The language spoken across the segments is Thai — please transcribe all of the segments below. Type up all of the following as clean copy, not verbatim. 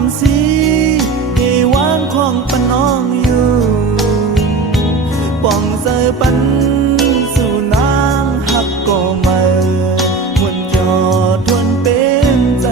ำสีได้วางของปนน้องอยู่ป่องเสอปันสู่นางหักก็มาหมุนยอทวนเป็นใจ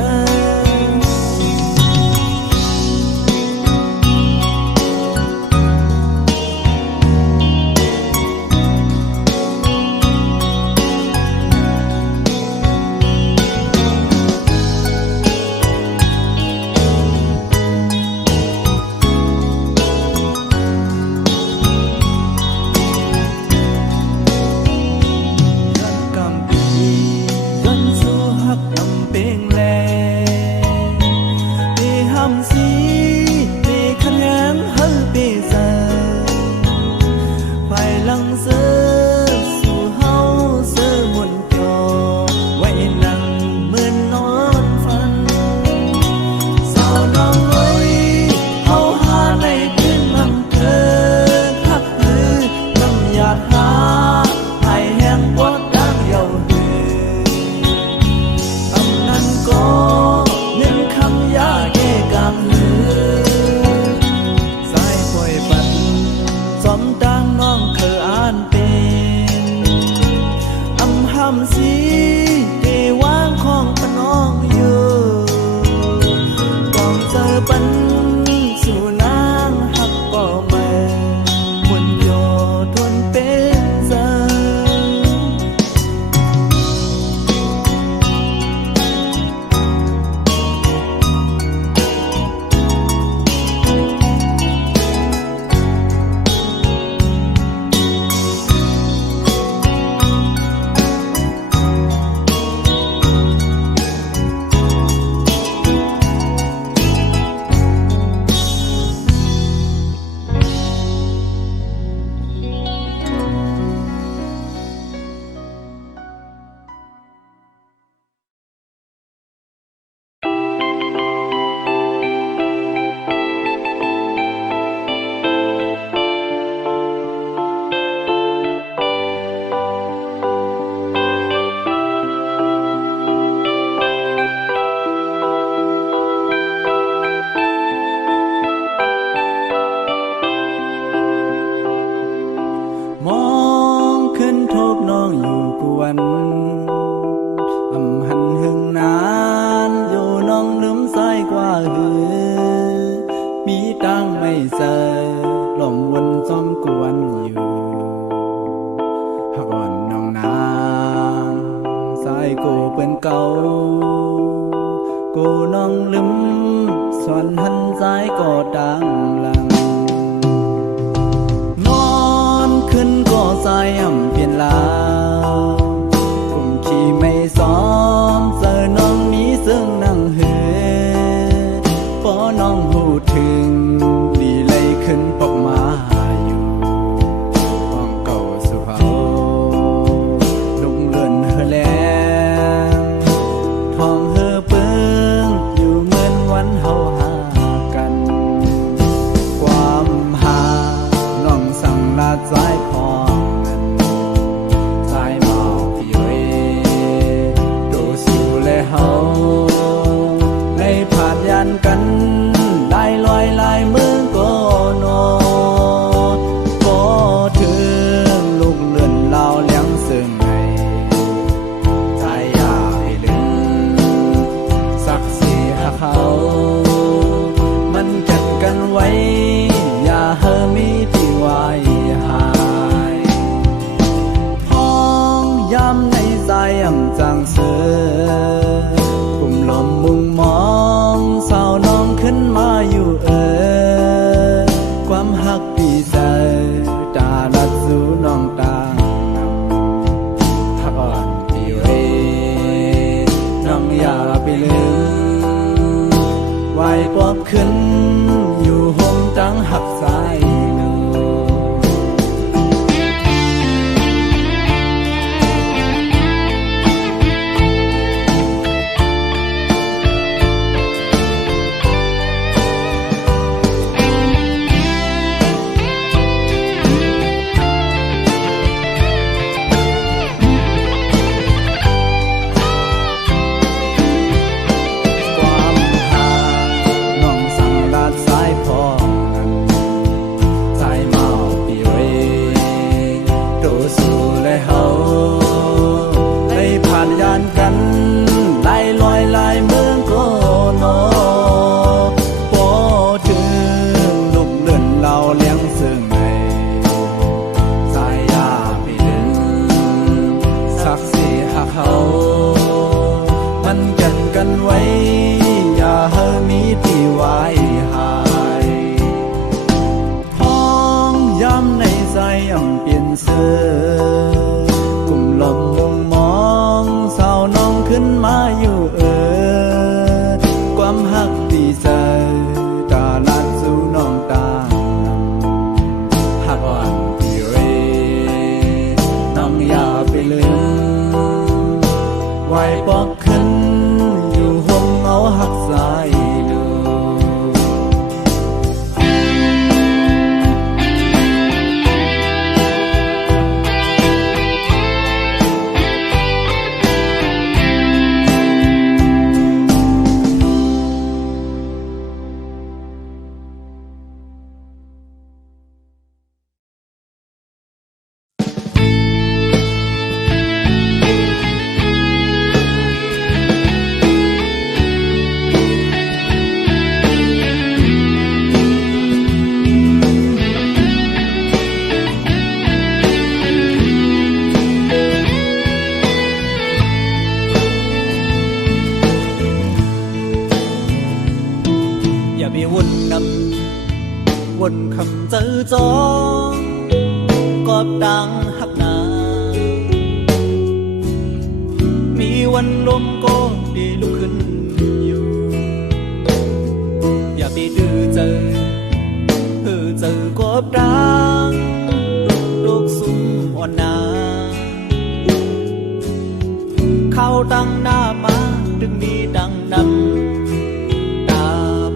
สีได้วางของปนน้องอยู่ต้องเจอปันสู่นางหักก็มาหมุนโยทวนเป็นใจมองขึ้นทบน้องอยู่กวนหันหึงนานอยู่น้องลืมสายกว่ามีตังไม่เจอลมวนซ้อมกวนอยู่หักอ่อนน้องนางสายกูเป็นเก่ากูน้องลืมส่วนหันสายก็ดังลังขึ้นก็ใจเปลี่ยนลาวกลุ่มขี่ไม่ซ้อมเจอน้องนี้ซึ่งนั่งเหือพอน้องหูถึงดีเลยขึ้นปกมาอยู่ห้องเก่าสุเผาลุงเลื่อนเฮแลงทองเฮเปิ้งอยู่เหมือนวันเฮาหากันความหาน้องสั่งลาใจกันได้ลอยลายมือก็โนก็ถึงลูกเลื่อนเล่าเลี้ยงซึ่งไงใจอยากให้ลืมสักสีหาเขามันเก็บกันไว้อย่าเฮมีที่ไว้หายท้องย้ำในใจจังเสือกลุ่มลมมุ่งมองสาวน้องขึ้นมาอยู่ความหักพี่ใจตาลัดสู่น้องตางถ้าอ่อนพี่เวน้องอย่าไปลืมไหวปอบขึ้นอยู่ห่มจังหักสายน้อง วนคำเจอจองกอบดังหักนามีวันลมก็ดีลุกขึ้นอยู่อย่าไปดื้อเจอกอบดังลูกสุ่มอ่อนนาเข้าตั้งหน้ามาดึงมีดังนำตา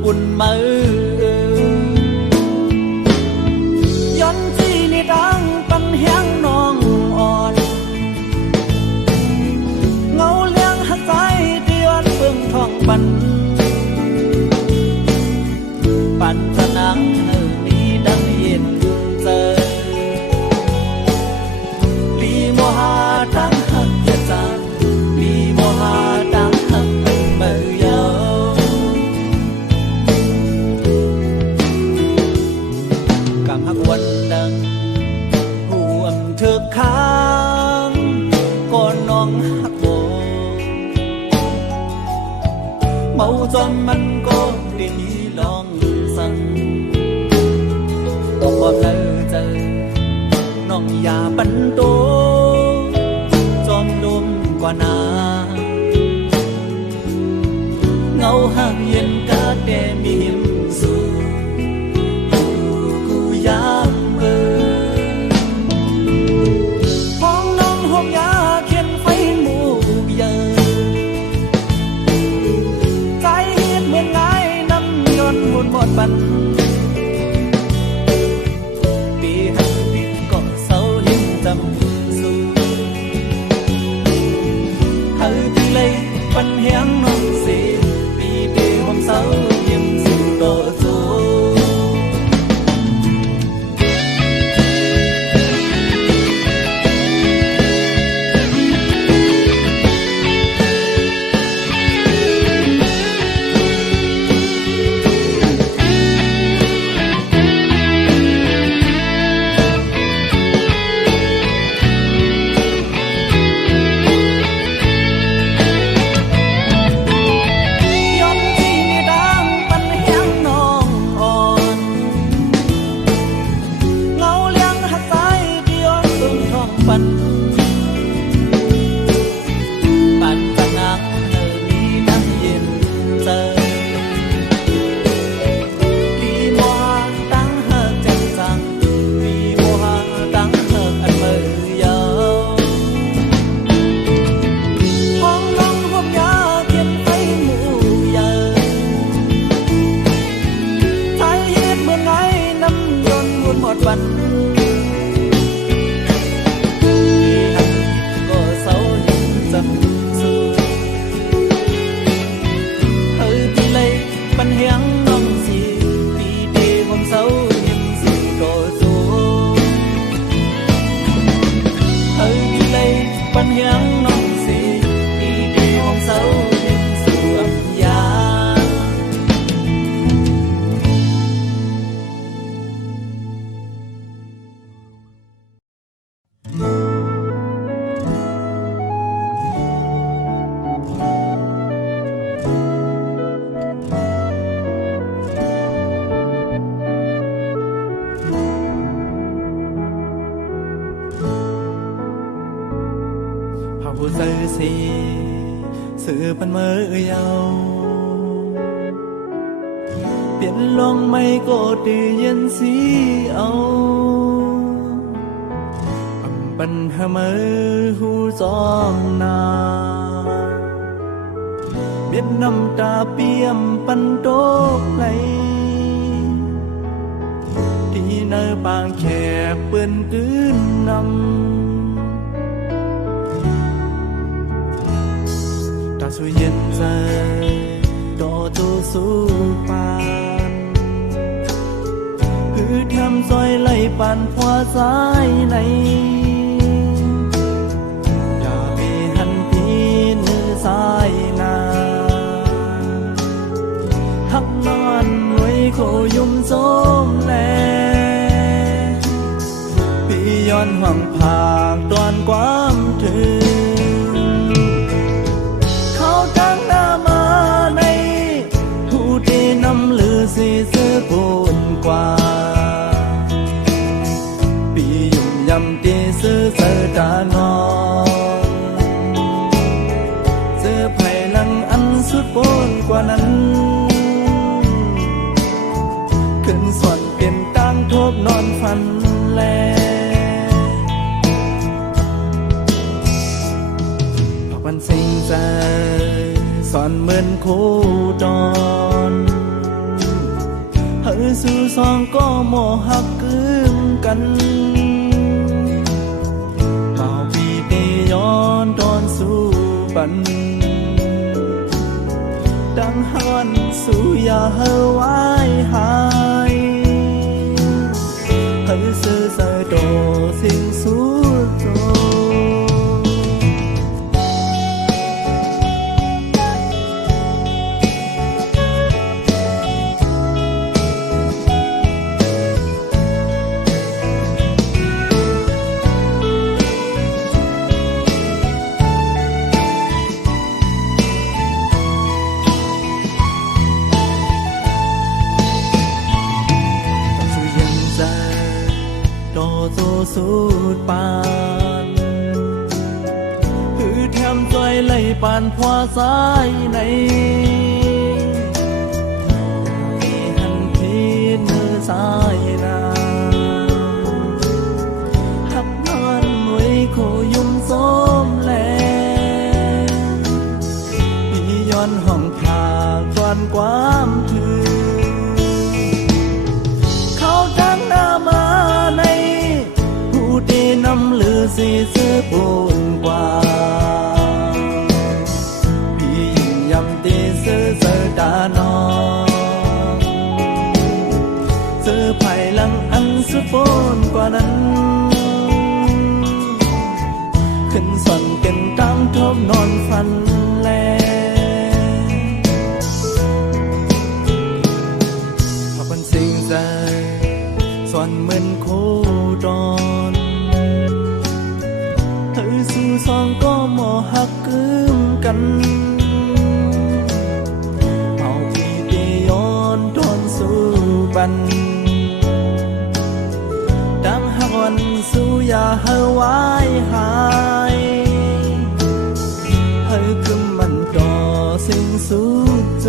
บุญมือย้อนที่นี่ดังปันแหงน้องอ่อนเงาเลี้ยงหักใจเดือนเพิ่งท่องปันสนังมีดังเย็นเจอลีโมหาดังหักเยจางลีโมหาดังหักเมื่อยาวกำหักวันดังห่วงเธอค้างก่อนน้องหักโบเมาจนมันก็ได้มีลองสั่งบอกว่าเธอเจอน้องอย่าปันโตจอมลมกว่านาเงาหักเย็นกาแดมีหิมสูอยู่กูยามห้องน้องห้องยาเขียนไฟหมู่เยอะใจเห็นเหมือนไงน้ำย้อนหมุนหมดปันปันแหงน้องเสียปีเดียวผมเศร้ายิ้มสู่ต่อสู้วันก็เศร้ายิ้มจำสู้เฮ้ยพี่เลยปันแหงน้องสิปีเดียวผมเศร้ายิ้มสู่ต่อสู้เฮ้ยพี่เลยปันแหงน้องสิปีเดียวผมเศร้ายิ้มสู่อับยาผู้สื่อสีสื่อปันเมื่อยาวเปลี่ยนลงไม่ก็ดีเย็นสีเอาปันหามือหูจอมนาเบียดน้ำตาเปี่ยมปันโตกไหลที่เนื้อปางแขกเปื้อนกืนนำสุเย็นใจต่อจูสู้ปานหือทำซอยไหลปานพวสายในอย่ามีหันพีนือสายนาหักนอนไว้โคยุ่มโจมแลพี่ย้อนห่วงผากตอนความถึงตั้งหน้ามาในผู้ที่นำลือสีเสื้อปูนกว่า สอนเหมือนโคจรเฮ้ยสู่สองก็โมหักกึมกันเป่าปีเตย้อนตอนสู่ปันดังหันสู่อย่าเฮาไว้หายเฮ้ยซื่อใส่โตสิ่งสู่โตสูดปานหือแถมใจไหลปานพวาสายในหันพีเนื้อสายนาหักนอนไว้โคยุ่มส้มแลพี่ย้อนห้องผากตอนความถือเขาจังหน้ามาในตีน้ำลือสีซื้อปูนกว่าพี่ยิ่งยำตีซื้อเสือตานองซื้อไผ่ลังอันสุดปูนกว่านั้นขึ้นสั่นเป็นตั้งทบนอนฟันแลพอเป็นสิ่งใจส่วนเหมือนโคจรสู่สองก็โมหักกึมกันเอาพี่เตย้อนทนสู่บันดังหักวันสู่อย่าเฮาไว้หายเฮาคือมันต่อสิ่งสู่โจ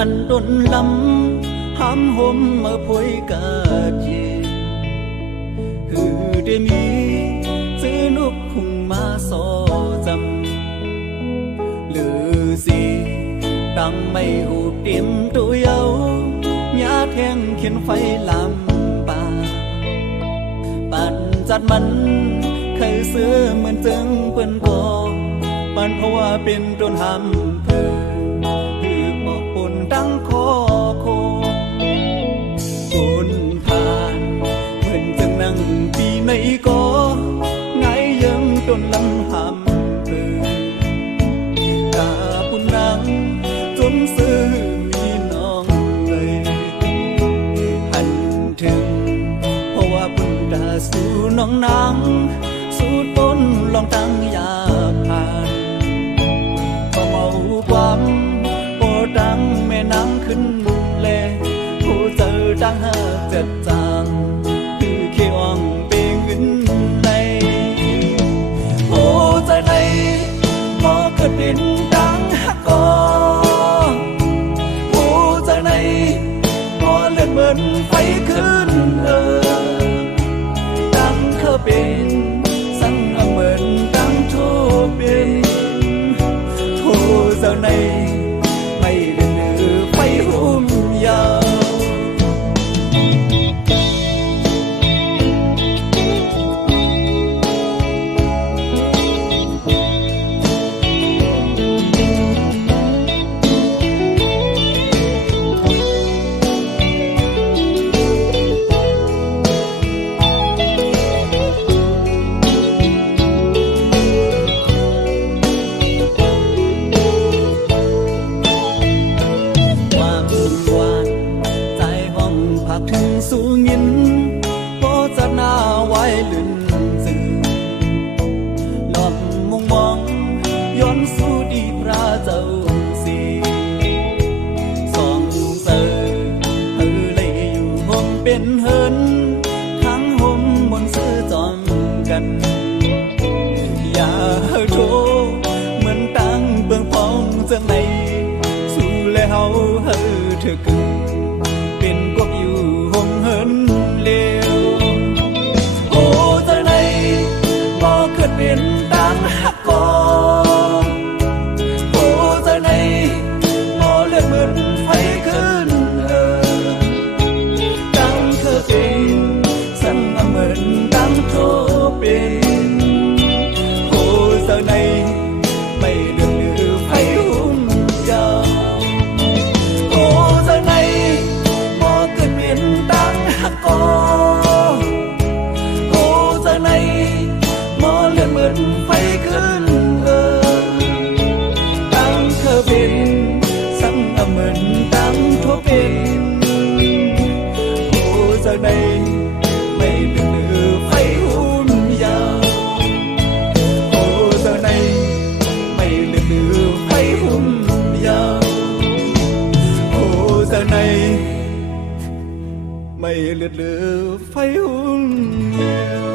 อันดนลำห้ำห่มมาพวยกาจีหือได้มีซื้อนุกคุงมาสอจำหรือสิตั้งไม่หูเตรียมตัวเยาหญ้าแทงเขียนไฟลำป่าปั่นจัดมันเคยเสื้อเหมือนจึงเปิ้นกอปั่นเพราะว่าเป็นต้นหำเพื่อดังคอโคคนผ่านเหมือนจะนั่งปีในก็ไงยังต้นลำหำเพื่อกาปุ่นนังจนซื้อมีน้องเลยหันถึงเพราะว่าปุ่นดาสู่น้องนางสู่ต้นลองตั้งยาผ่านก็เมาความดังแม่น้ำขึ้นเลผู้เจอดังหาเจ็ดจางคือเขียวงเปงขึ้นเลยผู้ใจในพอเกิดเป็นดังหักกอผู้ใจในพอเลือดเหมือนไฟขึ้นดังเขาเป็นสั่งเหมือนดังทุบเป็น กันอย่าโทรเหมือนตั้งเบื้องพ้องจังไหนสู้แล้วเธอเกินเป็นกบอยู่ห้องเหินเลวโอ้เธอในบ่เกิดเป็นตั้งหักกองโอ้เธอในบ่เลือดเหมือนไฟขึ้นตั้งเธอเป็นสั่งเหมือนตั้งโทเป็นโอ้เธอในไม่เลือดหรือไฟหุ่มยาวโอ้เธอในบ่เกิดเป็นตั้งหักกองโอ้เธอในบ่เลือดเหมือนไฟขึ้นตั้งเธอเป็นสั่งเหมือนตั้งโทเป็นโอ้เธอในไม่เลือดหรือไฟหุ่มยาวโอ้เธอในไม่เลือดหรือไฟหุ่มยาวโอ้เธอในไม่เลือดหรือไฟหุ่มยาว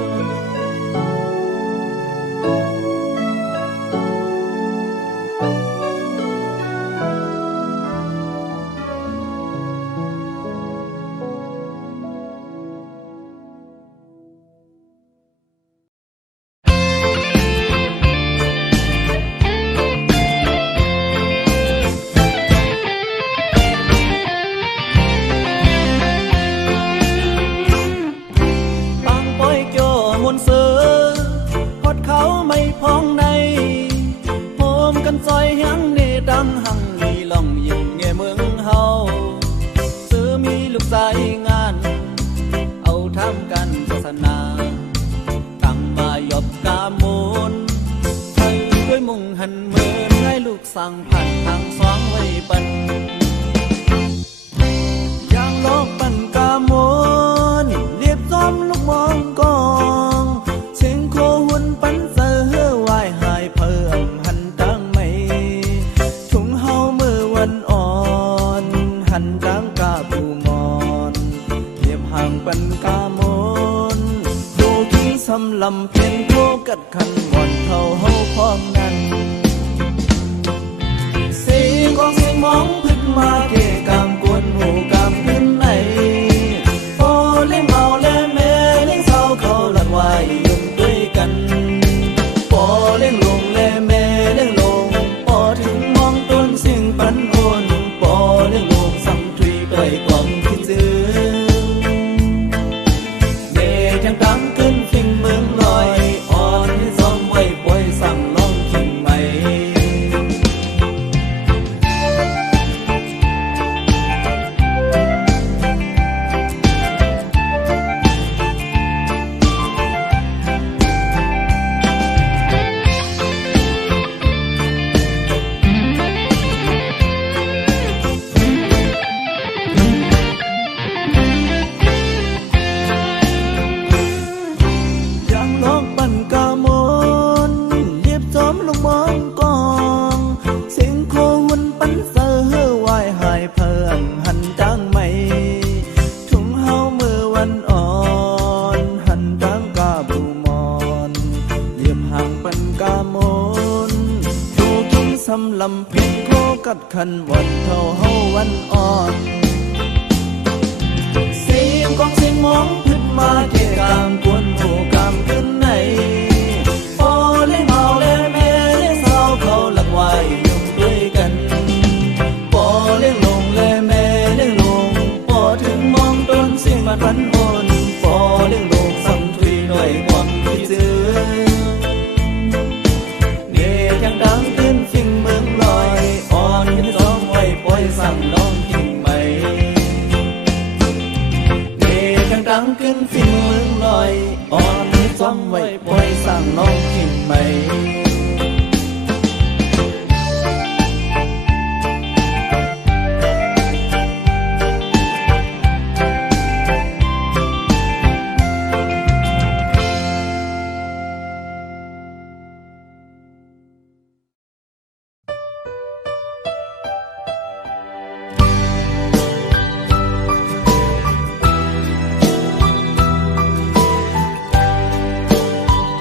ปังปอยโจมนเสือพอดเขาไม่พองในโฮมกันซอยหังเนดังหังมีล่องยิงแง่เมืองเฮาซื้อมีลูกชายงานเอาทำกันศาสนาตั้งมายบกามูลไทยด้วยมุ่งหันเมินให้ลูกสั่งผ่านทางสองไว้ปันอย่างโลกปันกามูลเรียบซ้อมลูกมองกองเสียงโคหุ่นปันเสือวายหายเพิ่มหันตั้งไม่ถุงเฮามือวันอ่อนหันจังกาผู้มอนเรียบห่างปันกามูลดูที่สำลำเพียนโคกัดขันหมอนเท่าเฮาพร้อมนั้นเสียงของเสียงมองพึ่งมาเกกามกวนหูกามขึ้นไหนโอเล่งเมาเล่แม่เล่งเศร้าเขาหลัดไว้ยุ่งด้วยกันปอเล่งลงเล่แม่เล่งลงปอถึงมองต้นเสียงปันโอนปอเล่งลงสังทุยใกล้กล่อมคิดจื้อเดจังตั้งขึ้นฟิงเมืองลอยอ่อนให้ซ้อมไว้ปล่อยสั่งลองคิงใหม่ อย่างลองปั่นกามนเรียบซ้อมลงมองกองเสียงโคหุ่นปันเสือวายหายเพิ่งหันจางไม่ถุงเฮามือวันอ่อนหันจางกาบูมอนเรียบห่างปันกามนดูกินสำลำเพ็งโคกัดขันวันเท่าเฮาวันอ่อนเสียงของเสียงมองพึ่งมาเกกามกวนหูกามขึ้นไหนโอเล่เมาเล่แม่เล่เศร้าเขาหลักไว้ยุ่งด้วยกันปอเล่ลงเล่แม่เล่ลงปอถึงมองต้นเสียงมันพันโอนปอเล่ลงสังทุยด้วยความคิดจื้อเนยังดังขึ้นฟิงเมืองลอยอ่อนขึ้นซ้อมไว้ปล่อยสั่งน้องทิ้งไหม ดังขึ้นฟินเมืองลอยอ่อนให้ซ้อมไว้ปล่อยสั่งน้องทิ้งไหม เ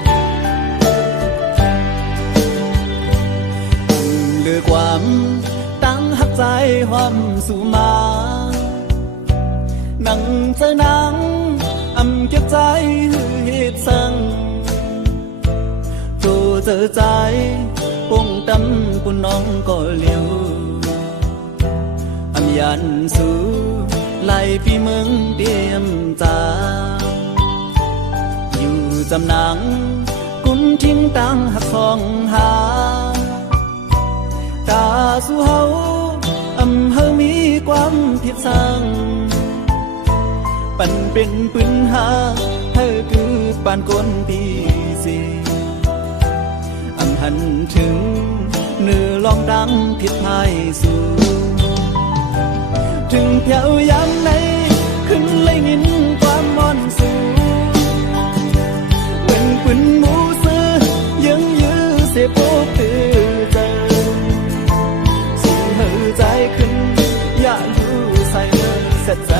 หอมสู่มานั่งเจอหนังเก็บใจเหตุสั่งโตเจอใจปงตำปุ่นน้องก็เลี้ยวยันสู่ไล่พี่เมืองเตรียมจาอยู่จำหนังกุนทิ้งตังหักของหาตาสู่เฮาเฮามีความผิดสั่งปั่นเป็นปืนหาเธอคือปานคนที่สี่หันถึงเนื้อลองดังผิดพายสู่ถึงแถวยามไหนขึ้นเลยยินความมอนสูเป็นปืนหมูซื้อยังยื้อเสียโป๊กตื่นเจอสิ่งหือใจขึ้นอย่าอยู่ใส่เงินเสียใจ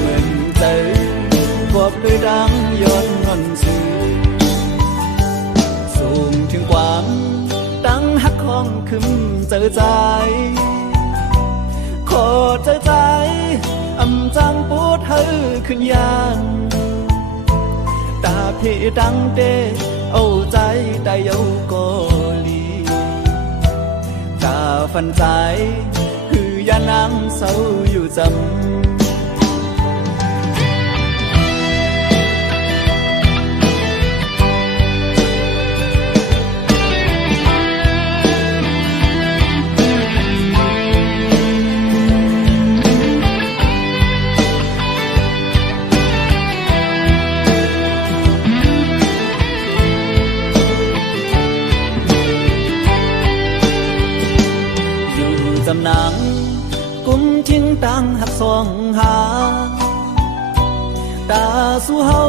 เหมือนเจอกบด้วยดังย้อนนอนสูสูงถึงความดังหักของขึ้นเจอใจขอเจอใจจังปูดเธอขึ้นยานตาพี่ดังเดเอาใจได้เอาโกลีตาฝันใจคือยานางเศร้าอยู่จำจำหนังกุมทิ้งตังหักสองหาตาสู่เฮา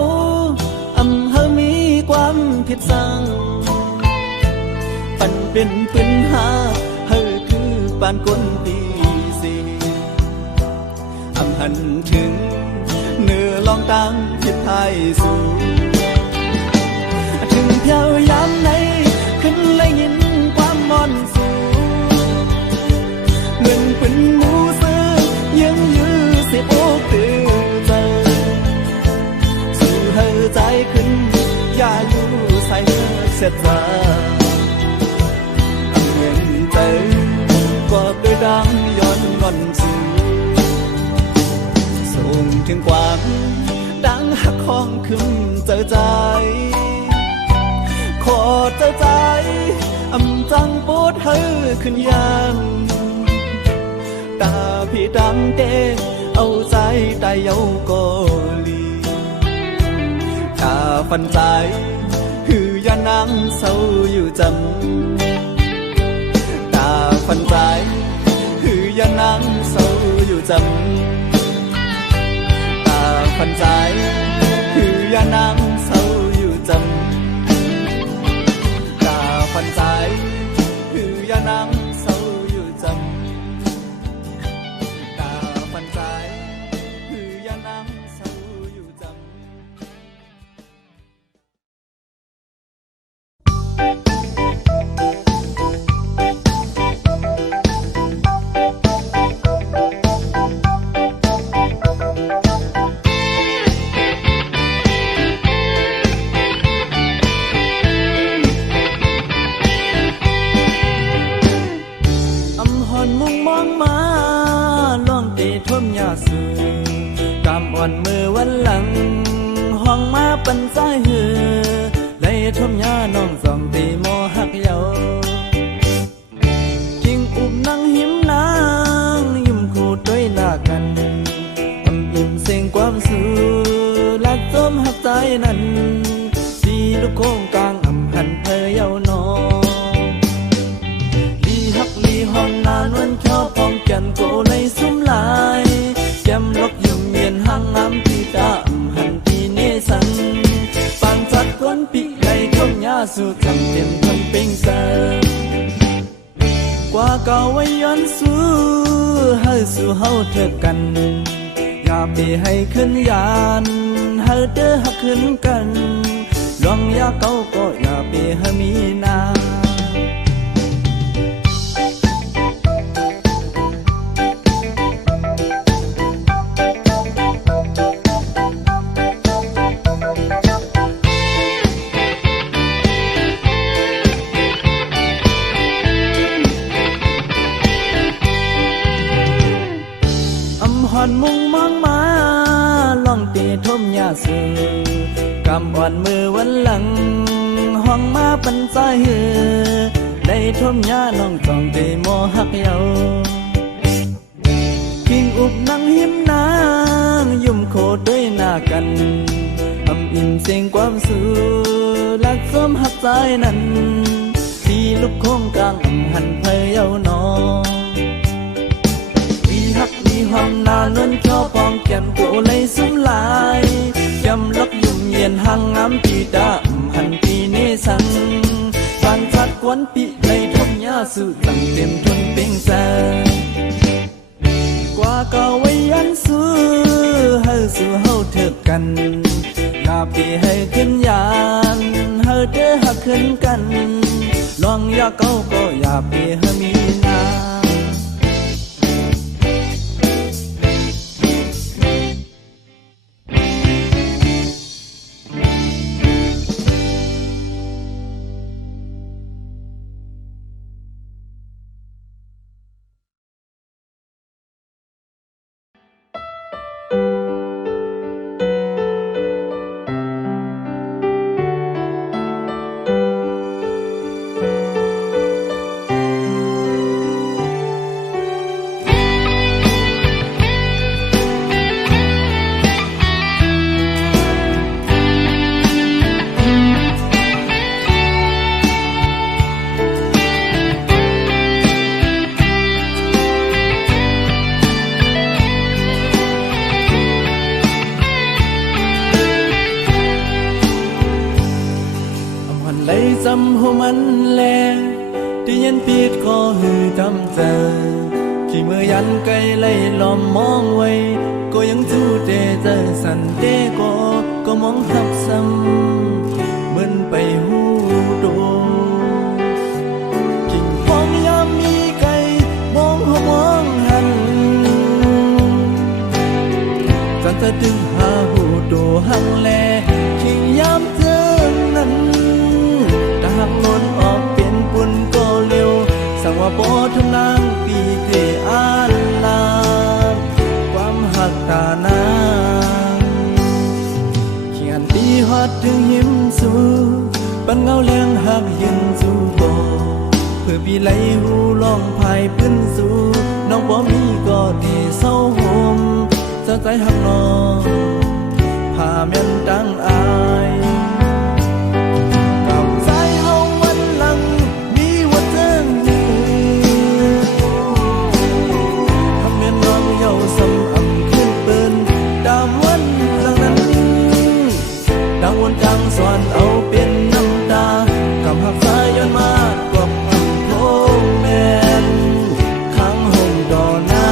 เฮามีความผิดสั่งปั่นเป็นปืนหาเฮาคือปานคนตีสี่หันถึงเนื้อลองตังผิดพายสู่ถึงเที่ยวยามไหนขึ้นเลยยินความมอนสู่เงินเป็นหมูซื้อยังยื้อเสียโอกตื่นเจอสู่เฮอใจขึ้นอย่าอยู่ใส่เสียใจเงินเจอกอบด้วยดังย้อนงอนสู่ส่งถึงความดังหักของขึ้นเจอใจขอเจอใจจังปูดเฮอขึ้นยามตาพี่ดังเดเอาใจได้เอาโกลีตาฝันใจคือยานางเศร้าอยู่จำตาฝันใจคือยานางเศร้าอยู่จำตาฝันใจคือยานางเศร้าอยู่จำตาฝันใจคือยานางเศร้าอยู่จำคือยานางเศร้าอยู่จำหอนมุงมองมาล่องตีท่วมยาสูกำอ่อนมือวันหลังห้องมาปันใจหือไล่ท่วมยาน้องสองตีโมหักเยาจิงอุบนั่งหิมนางยิ้มคู่ด้วยหน้ากันอิ่มเสียงความสู้ลัดจมหักใจนั้นสีลูกโค้งกลางหันเพยเยานอห้องนานวันชอบพองแก่นโกในซุ้มลายแก้มลบยุ่มเมียนห้างน้ำที่ตาหันที่เนสันปานจัดก้นปีไหลท่วมยาสู่จำเต็มทั้งเป็งเสกว่าเก่าไว้ย้อนสู้เฮาสู่เฮาเถิดกันอย่าไปให้ขึ้นยานเฮาเด้อหักขึ้นกันลองอย่าเก่าก็อย่าไปให้มีนา ทมยาสือกำอ่อนมือวันหลังห้องมาปันสายหือได้ทมยาน้องจองได้มอหักเยากิ่งอุบนั่งหิมนางยุ่มโคด้วยหน้ากันอำอิ่มเสียงความสู้ลักสมหักใจนั้นที่ลุกโค้งกลางหันเพยเยานอวีหักมีหอมนานวนชอบพองแก้มโกเลยสุมลายยำลักยุ่มเย็นหังงามปีดาหันปีเนสังบางชัดกวนปีเลยทมยาสุตั้งเต็มทนเป่งแสกว่าเก่าไว้ยันสู้เฮาสู่เฮาเถิดกันหน้าปีให้ขึ้นยานเฮาเด้อหักขึ้นกันลองอยากเก่าก็อย่าปีเฮามีนาจำหัวมันแลที่ยันปีดก็หือจำเจอที่เมื่อยันไกลไล่ล้อมมองไว้ก็ยังจู้เจเจอสันเดก็มองทับซ้ำเหมือนไปหูโดกิ่งฟองยามมีไก่มองหัวมองหันจันจะดึงหาหูโดหังแลกิ่งยามเจอนั้นหักล้นออกเป็นปุ่นก็เร็วสั่งว่าบ่ทำนางปีเตอานลาความหักตานางเขียนตีฮอดถึงหิมสู่ปันเงาเลี้ยงหักยินสู่บ่เพื่อปีไหลหูลองพายพื้นสู่น้องบ่มีก็ดีเศร้าโหมเจ้าใจหักน้องพาแม่นดังอายดังสอนเอาเป็นน้ำตากำหักสายย้อนมากว่าโคแมนข้างห้องดอนน้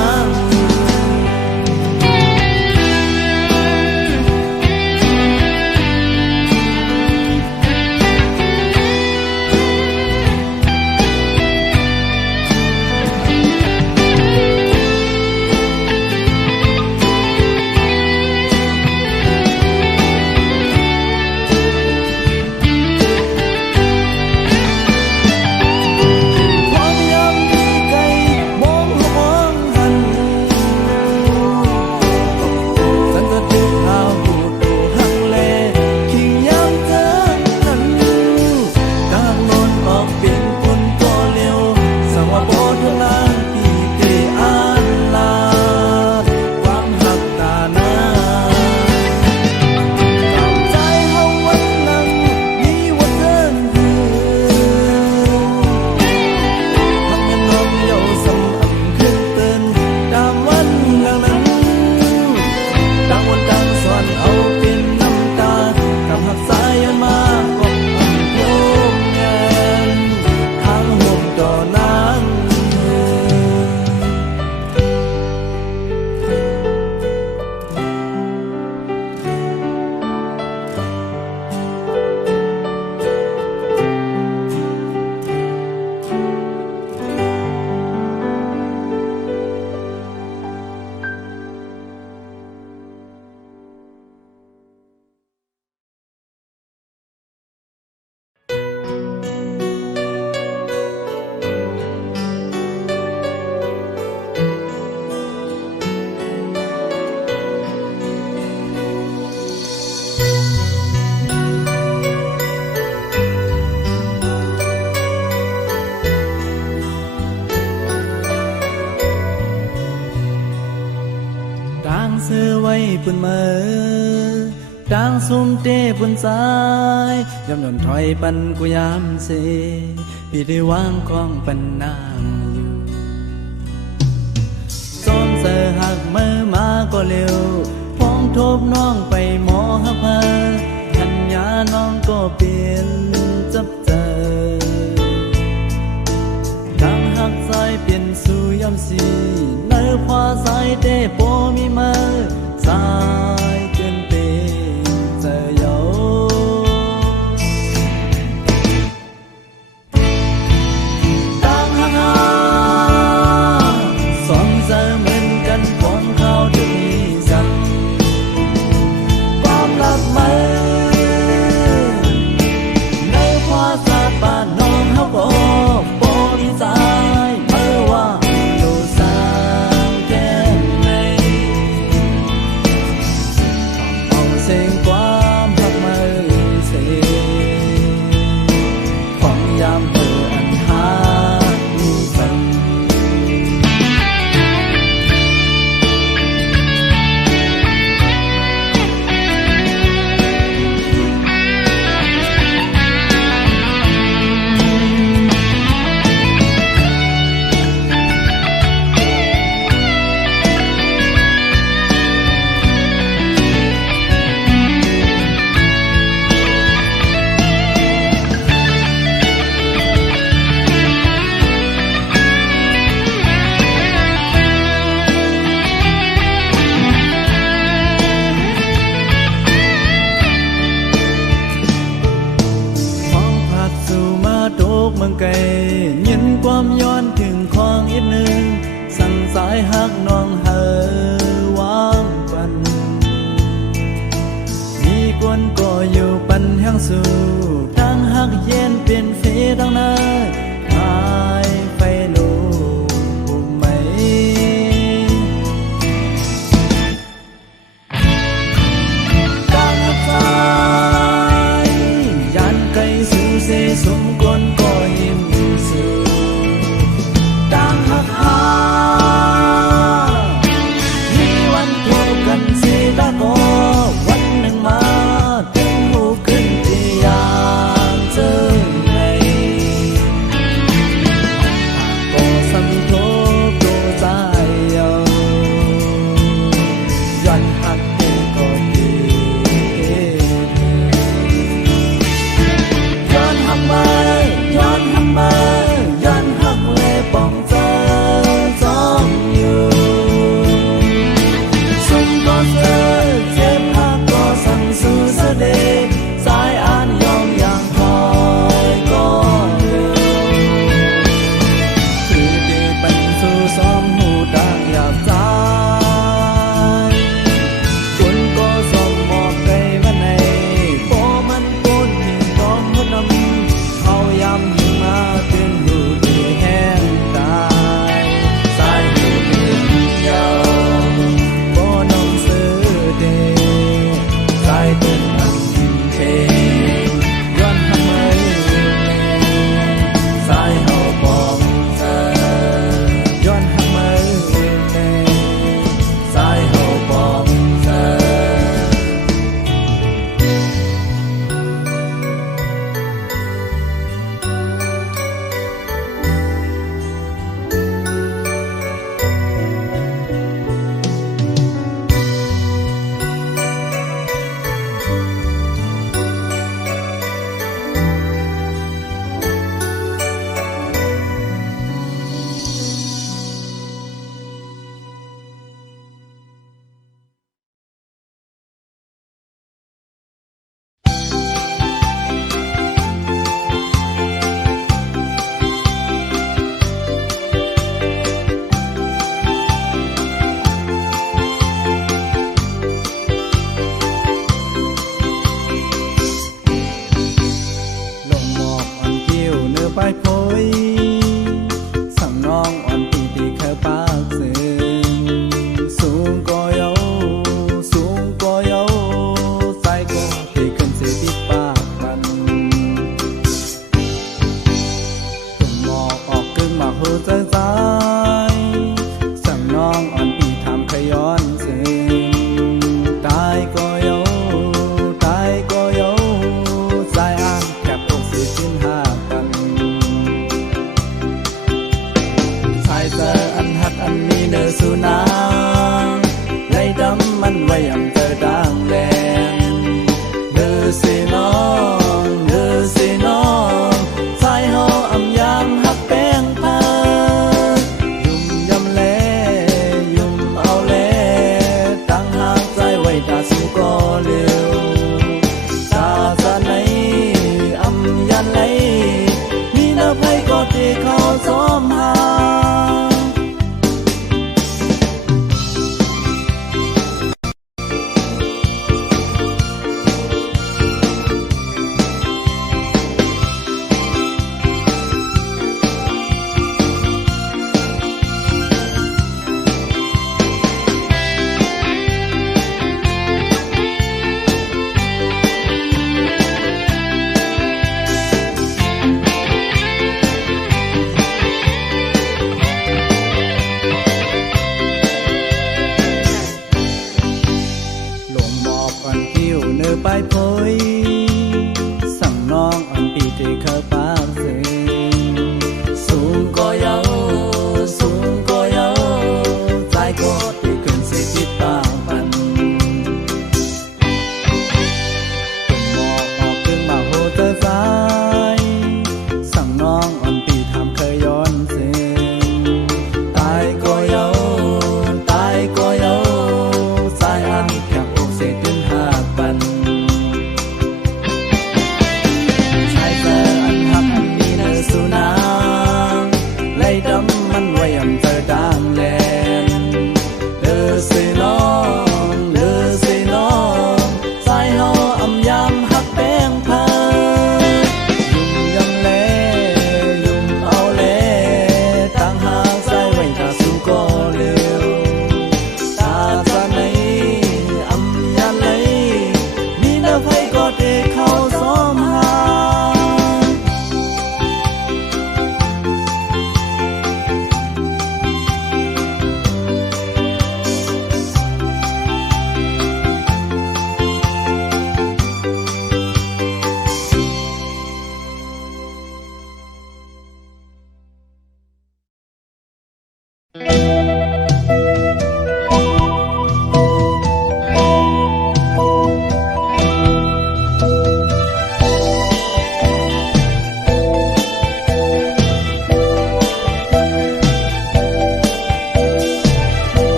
างซุ่มเต้บนสายยอมยนถอยปันกูยามเสพี่ได้วางของปันนางอยู่ซ้อนเสอหักมือมาก็เร็วพ้องทบน้องไปหมอหักพาทัญญาน้องก็เปลี่ยนจับเจอทางหักสายเปลี่ยนสู่ยามสีเนื้อพาสายเต้โปมีมาสายเกินเปเจอเยาต่างหักหาสองเจอเหมือนกันของเขาจะมีสักความรักมือในพาสาป่านน้องเขาก็โปดีใจเมื่อว่าดูสางแค่ไหนเอาเสียงความหักมือเสียของยามเบื่ออันหามีฝันเมืองไกลยินความย้อนถึงของอีกหนึ่งสั่งสายหักน้องเฮอวางปันมีกวนก็อยู่ปันแห่งสู่ตั้งหักเย็นเป็นเฟดังนาขายไฟลูกไหมตั้งหักสายยันไกลสู่เสสมกวนก็ยิ้มสู่ต่างหักหามีวันเท่ากันสิตาก็วันหนึ่งมาถึงหูขึ้นที่ยามเจอใน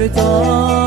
ด้วยจอ